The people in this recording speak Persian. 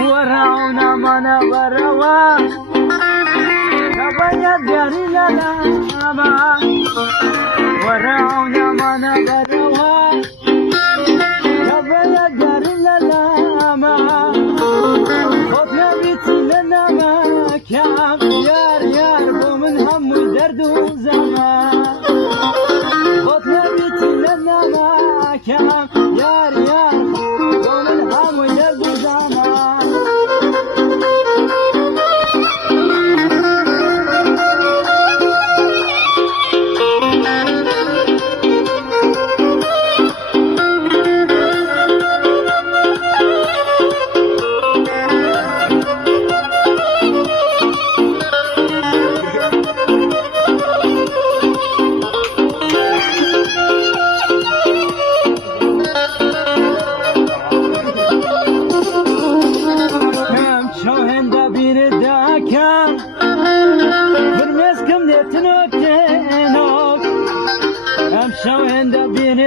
ورعونا من وروا كبيت جاري للاما ورعونا من وروا كبيت جاري للاما خطنا بيتي لنا ما كام يار يار بومن هم درد وزمان خطنا بيتي لنا ما كام يار يار بومن هم درد وزمان Showing the bin